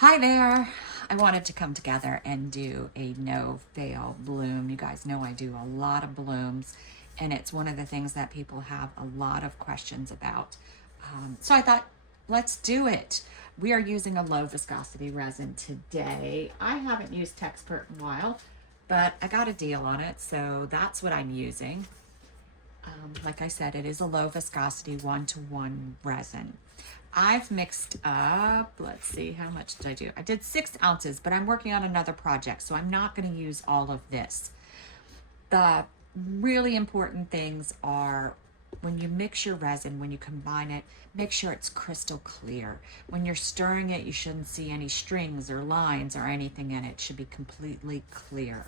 Hi there. I wanted to come together and do a no fail bloom. You guys know I do a lot of blooms, and it's one of the things that people have a lot of questions about. So I thought, let's do it. We are using a low viscosity resin today. I haven't used Teexpert in a while, but I got a deal on it, so that's what I'm using. Like I said, it is a low viscosity 1-to-1 resin. I've mixed up, let's see, how much did I do? I did 6 ounces, but I'm working on another project, so I'm not going to use all of this. The really important things are when you mix your resin, when you combine it, make sure it's crystal clear. When you're stirring it, you shouldn't see any strings or lines or anything in it. It should be completely clear.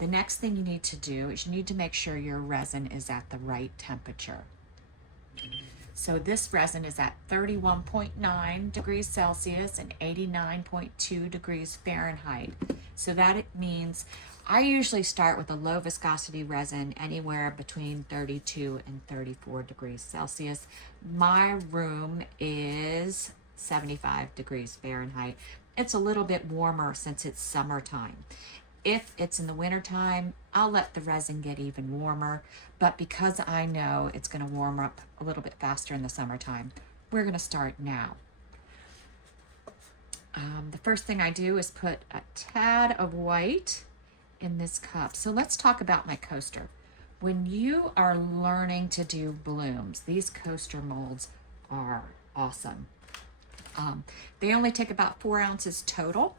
The next thing you need to do is you need to make sure your resin is at the right temperature. So this resin is at 31.9 degrees Celsius and 89.2 degrees Fahrenheit. So that it means I usually start with a low viscosity resin anywhere between 32 and 34 degrees Celsius. My room is 75 degrees Fahrenheit. It's a little bit warmer since it's summertime. If it's in the wintertime, I'll let the resin get even warmer, but because I know it's going to warm up a little bit faster in the summertime, we're going to start now. The first thing I do is put a tad of white in this cup. So let's talk about my coaster. When you are learning to do blooms, these coaster molds are awesome. They only take about 4 ounces total.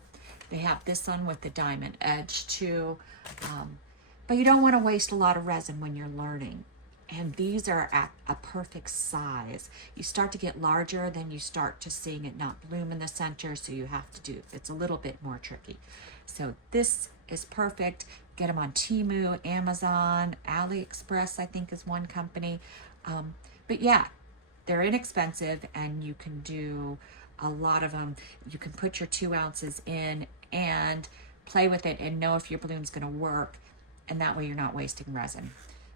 They have this one with the diamond edge too. But you don't want to waste a lot of resin when you're learning. And these are at a perfect size. You start to get larger, then you start to seeing it not bloom in the center, so you have to do, it's a little bit more tricky. So this is perfect. Get them on Temu, Amazon, AliExpress, I think is one company. But yeah, they're inexpensive and you can do a lot of them. You can put your 2 ounces in and play with it and know if your bloom's going to work, and that way you're not wasting resin.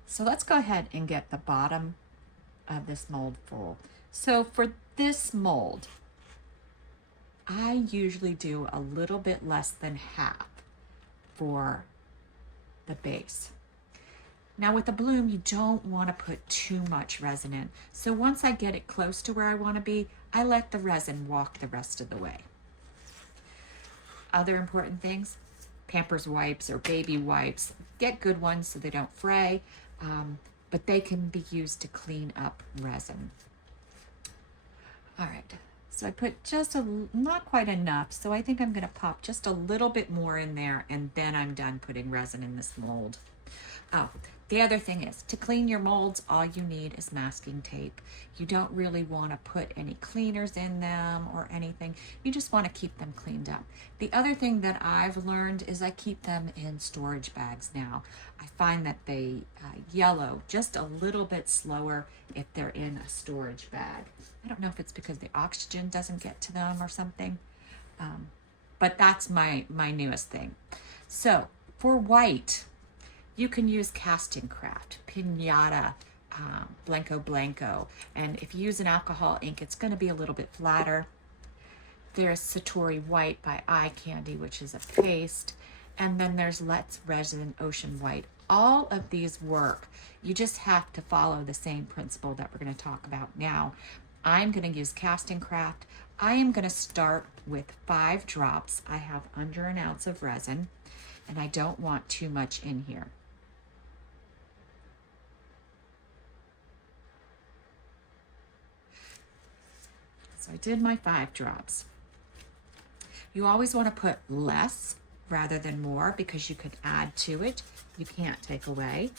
So let's go ahead and get the bottom of this mold full. So for this mold, I usually do a little bit less than half for the base. Now with the bloom, you don't want to put too much resin in. So once I get it close to where I want to be, I let the resin walk the rest of the way. Other important things, Pampers wipes or baby wipes. Get good ones so they don't fray, but they can be used to clean up resin. All right, so I put just not quite enough, so I think I'm gonna pop just a little bit more in there, and then I'm done putting resin in this mold. Oh, the other thing is, to clean your molds, all you need is masking tape. You don't really want to put any cleaners in them or anything. You just want to keep them cleaned up. The other thing that I've learned is I keep them in storage bags now. I find that they yellow just a little bit slower if they're in a storage bag. I don't know if it's because the oxygen doesn't get to them or something, but that's my newest thing. So for white, you can use Casting Craft, Pinata, Blanco Blanco, and if you use an alcohol ink, it's going to be a little bit flatter. There's Satori White by Eye Candy, which is a paste, and then there's Let's Resin Ocean White. All of these work. You just have to follow the same principle that we're going to talk about now. I'm going to use Casting Craft. I am going to start with 5 drops. I have under an ounce of resin, and I don't want too much in here. So I did my 5 drops. You always want to put less rather than more because you could add to it. You can't take away.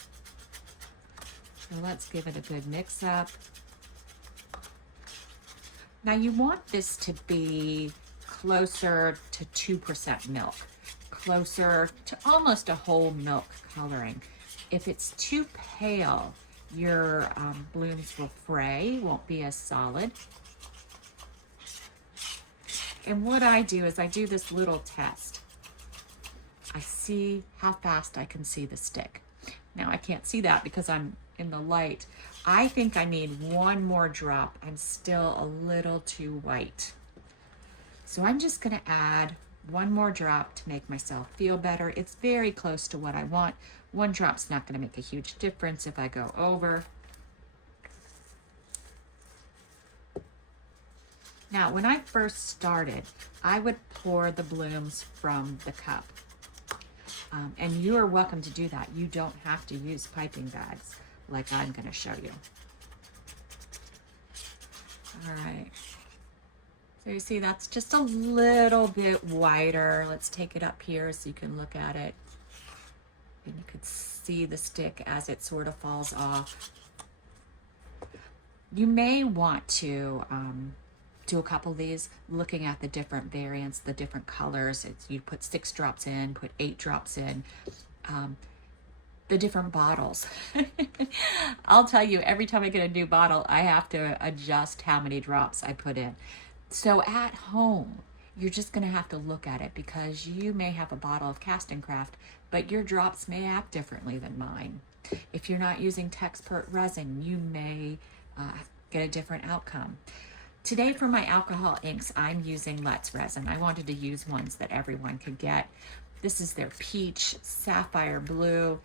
So let's give it a good mix up. Now you want this to be closer to 2% milk, closer to almost a whole milk coloring. If it's too pale, your blooms will fray, won't be as solid. And what I do is I do this little test. I see how fast I can see the stick. Now I can't see that because I'm in the light. I think I need 1 more drop. I'm still a little too white. So I'm just gonna add one more drop to make myself feel better. It's very close to what I want. One drop's not gonna make a huge difference if I go over. Now, when I first started, I would pour the blooms from the cup. And you are welcome to do that. You don't have to use piping bags like I'm gonna show you. All right. So you see that's just a little bit wider. Let's take it up here so you can look at it. And you can see the stick as it sort of falls off. You may want to do a couple of these, looking at the different variants, the different colors. You put 6 drops in, put 8 drops in. The different bottles. I'll tell you, every time I get a new bottle, I have to adjust how many drops I put in. So at home, you're just gonna have to look at it because you may have a bottle of casting craft, but your drops may act differently than mine. If you're not using Teexpert resin, you may get a different outcome. Today for my alcohol inks, I'm using Let's resin. I wanted to use ones that everyone could get. This is their peach, sapphire blue,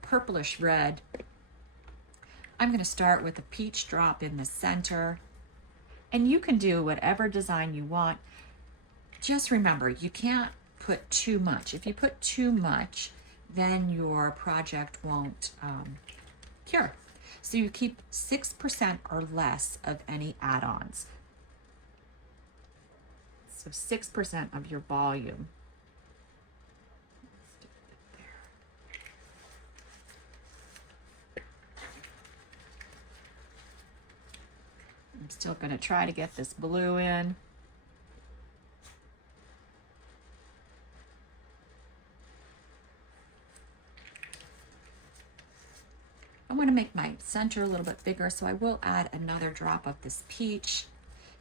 purplish red. I'm going to start with a peach drop in the center, and you can do whatever design you want. Just remember, you can't put too much. If you put too much, then your project won't cure. So you keep 6% or less of any add-ons. So 6% of your volume. I'm still going to try to get this blue in. I want to make my center a little bit bigger, so I will add another drop of this peach,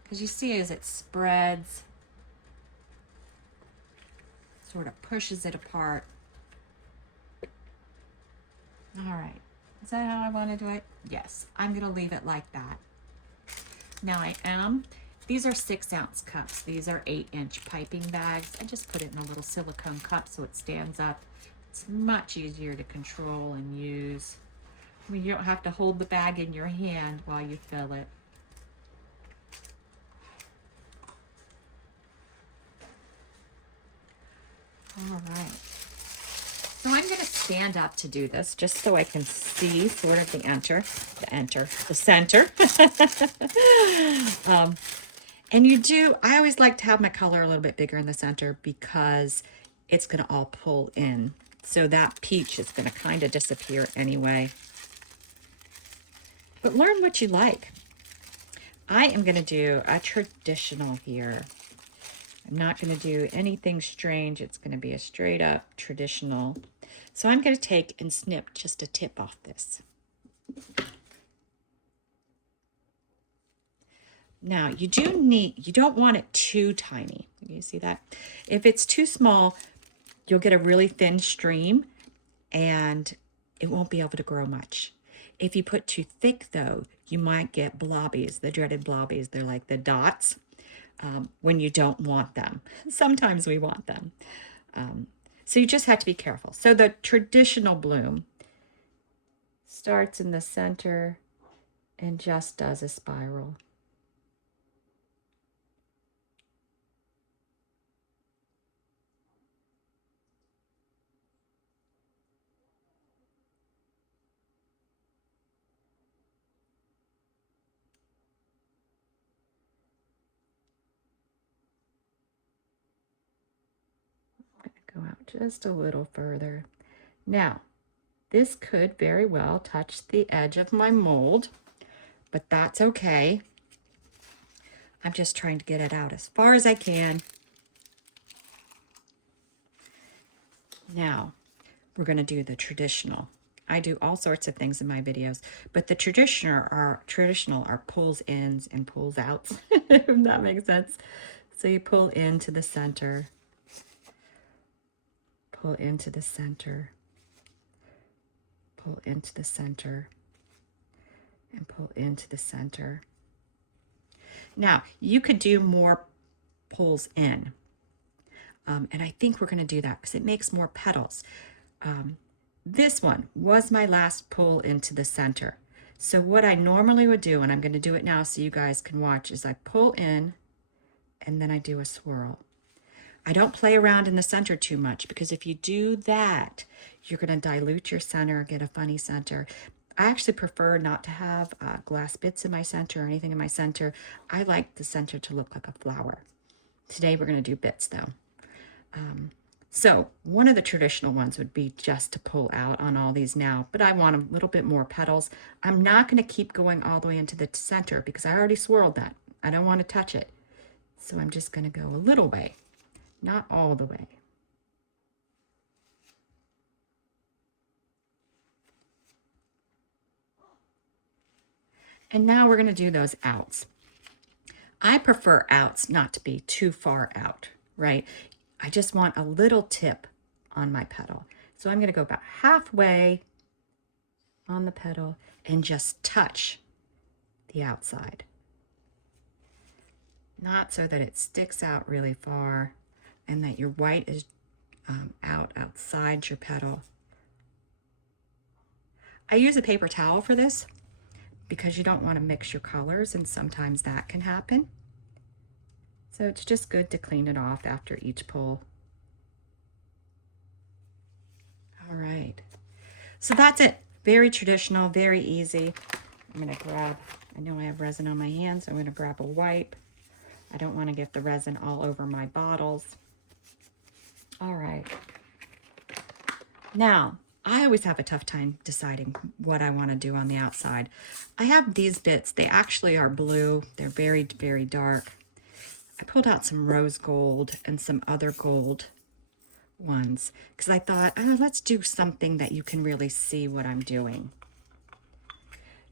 because you see as it spreads, sort of pushes it apart. All right, is that how I want to do it? Yes, I'm going to leave it like that. Now these are 6-ounce cups. These are 8-inch piping bags. I just put it in a little silicone cup so it stands up. It's much easier to control and use. I mean, you don't have to hold the bag in your hand while you fill it. All right. So I'm going to stand up to do this just so I can see sort of the center. And I always like to have my color a little bit bigger in the center because it's going to all pull in. So that peach is going to kind of disappear anyway. But learn what you like. I am going to do a traditional here. I'm not going to do anything strange. It's going to be a straight up traditional. So I'm going to take and snip just a tip off this. Now you don't want it too tiny. You see that? If it's too small, you'll get a really thin stream and it won't be able to grow much. If you put too thick though, you might get blobbies, the dreaded blobbies. They're like the dots when you don't want them. Sometimes we want them. So you just have to be careful. So the traditional bloom starts in the center and just does a spiral. Go out just a little further. Now, this could very well touch the edge of my mold, but that's okay. I'm just trying to get it out as far as I can. Now, we're going to do the traditional. I do all sorts of things in my videos, but the traditional are pulls ins and pulls outs, if that makes sense. So you pull into the center, pull into the center, pull into the center, and pull into the center. Now, you could do more pulls in. And I think we're going to do that because it makes more petals. This one was my last pull into the center. So what I normally would do, and I'm going to do it now so you guys can watch, is I pull in and then I do a swirl. I don't play around in the center too much because if you do that, you're going to dilute your center, get a funny center. I actually prefer not to have glass bits in my center or anything in my center. I like the center to look like a flower. Today we're going to do bits though. So one of the traditional ones would be just to pull out on all these now, but I want a little bit more petals. I'm not going to keep going all the way into the center because I already swirled that. I don't want to touch it. So I'm just going to go a little way, not all the way. And now we're going to do those outs. I prefer outs not to be too far out, right? I just want a little tip on my petal. So I'm going to go about halfway on the petal and just touch the outside. Not so that it sticks out really far and that your white is outside your petal. I use a paper towel for this because you don't want to mix your colors, and sometimes that can happen. So it's just good to clean it off after each pull. All right, so that's it. Very traditional, very easy. I'm gonna grab, I know I have resin on my hands, so I'm gonna grab a wipe. I don't wanna get the resin all over my bottles. All right. Now, I always have a tough time deciding what I wanna do on the outside. I have these bits, they actually are blue. They're very, very dark. I pulled out some rose gold and some other gold ones because I thought, oh, let's do something that you can really see what I'm doing.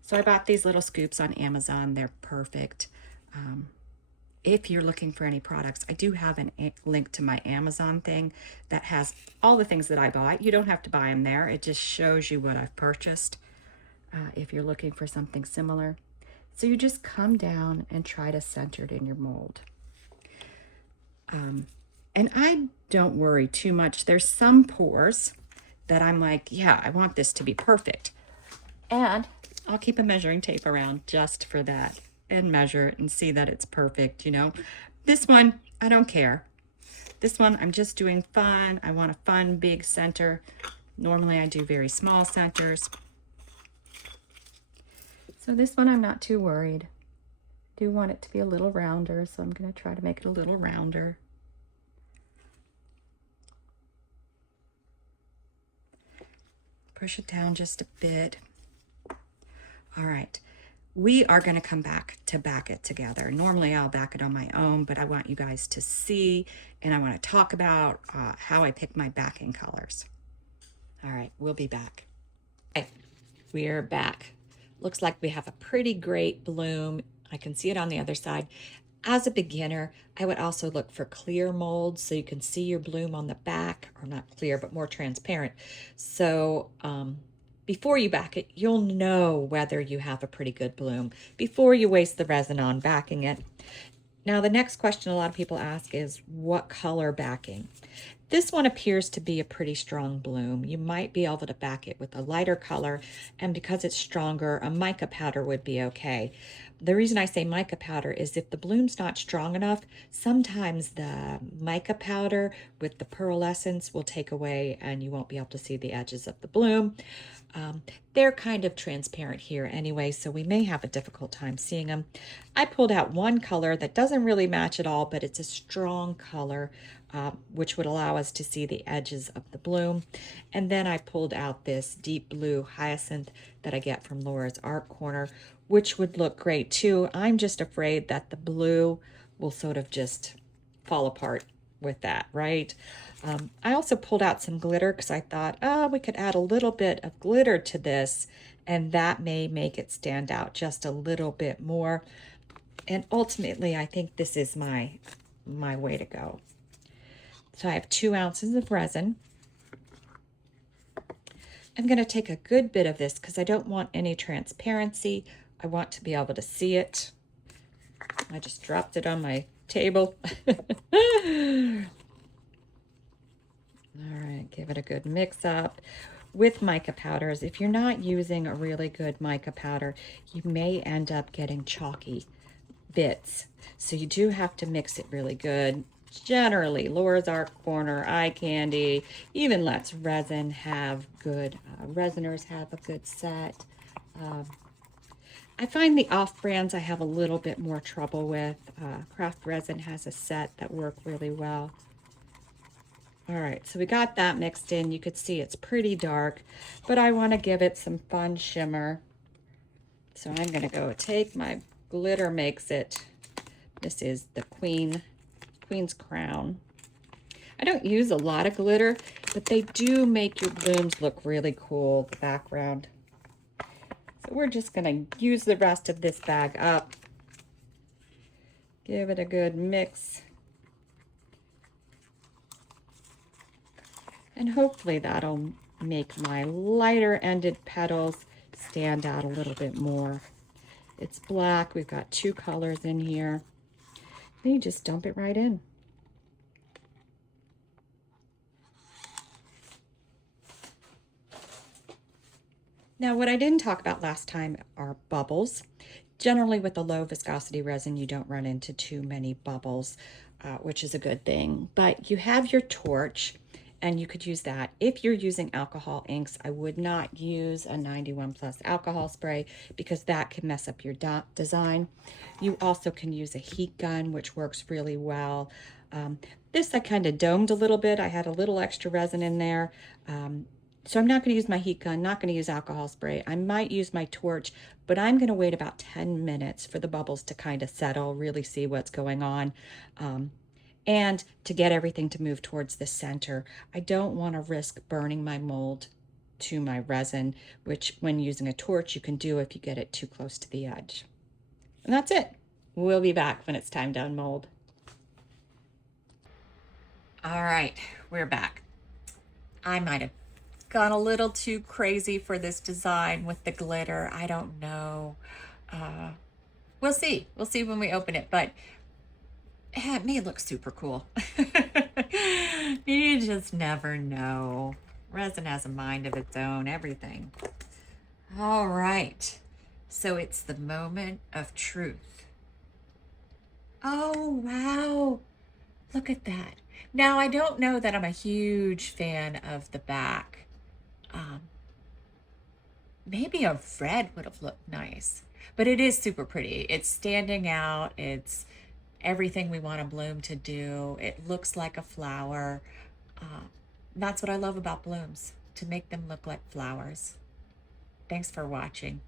So I bought these little scoops on Amazon. They're perfect. If you're looking for any products, I do have a link to my Amazon thing that has all the things that I bought. You don't have to buy them there. It just shows you what I've purchased if you're looking for something similar. So you just come down and try to center it in your mold. And I don't worry too much. There's some pores that I'm like, yeah, I want this to be perfect. And I'll keep a measuring tape around just for that and measure it and see that it's perfect, you know. This one, I don't care. This one, I'm just doing fun. I want a fun, big center. Normally I do very small centers. So this one, I'm not too worried. I do want it to be a little rounder, so I'm going to try to make it a little rounder. Push it down just a bit. All right, we are going to come back to back it together. Normally I'll back it on my own, but I want you guys to see, and I want to talk about how I pick my backing colors. All right, we'll be back. Okay, we are back. Looks like we have a pretty great bloom. I can see it on the other side. As a beginner, I would also look for clear molds so you can see your bloom on the back, or not clear, but more transparent. So before you back it, you'll know whether you have a pretty good bloom before you waste the resin on backing it. Now, the next question a lot of people ask is what color backing? This one appears to be a pretty strong bloom. You might be able to back it with a lighter color, and because it's stronger, a mica powder would be okay. The reason I say mica powder is if the bloom's not strong enough, sometimes the mica powder with the pearlescence will take away and you won't be able to see the edges of the bloom. They're kind of transparent here anyway, so we may have a difficult time seeing them. I pulled out one color that doesn't really match at all, but it's a strong color, which would allow us to see the edges of the bloom. And then I pulled out this deep blue hyacinth that I get from Laura's Art Corner, which would look great too. I'm just afraid that the blue will sort of just fall apart with that, right? I also pulled out some glitter because I thought, oh, we could add a little bit of glitter to this, and that may make it stand out just a little bit more. And ultimately, I think this is my way to go. So I have 2 ounces of resin. I'm going to take a good bit of this because I don't want any transparency. I want to be able to see it. I just dropped it on my table. All right, give it a good mix up. With mica powders, if you're not using a really good mica powder, you may end up getting chalky bits. So you do have to mix it really good. Generally, Laura's Art Corner, Eye Candy, even Let's Resin have good, resiners have a good set. I find the off-brands I have a little bit more trouble with. Craft Resin has a set that work really well. All right, so we got that mixed in. You could see it's pretty dark, but I want to give it some fun shimmer. So I'm going to go take my Glitter Makes It. This is the Queen's Crown. I don't use a lot of glitter, but they do make your blooms look really cool, the background. So we're just going to use the rest of this bag up. Give it a good mix. And hopefully that'll make my lighter ended petals stand out a little bit more. It's black. We've got two colors in here. Then you just dump it right in. Now, what I didn't talk about last time are bubbles. Generally, with the low viscosity resin, you don't run into too many bubbles, which is a good thing. But you have your torch, and you could use that. If you're using alcohol inks, I would not use a 91 plus alcohol spray because that can mess up your design. You also can use a heat gun, which works really well. This I kind of domed a little bit. I had a little extra resin in there. So I'm not going to use my heat gun, not going to use alcohol spray. I might use my torch, but I'm going to wait about 10 minutes for the bubbles to kind of settle, really see what's going on. And to get everything to move towards the center. I don't want to risk burning my mold to my resin, which when using a torch you can do if you get it too close to the edge. And that's it. We'll be back when it's time to unmold. All right, we're back. I might have gone a little too crazy for this design with the glitter. I don't know. We'll see. We'll see when we open it, but it may look super cool. You just never know. Resin has a mind of its own, everything. All right. So it's the moment of truth. Oh, wow. Look at that. Now, I don't know that I'm a huge fan of the back. Maybe a red would have looked nice, but it is super pretty. It's standing out. It's everything we want a bloom to do. It looks like a flower. That's what I love about blooms, to make them look like flowers. Thanks for watching.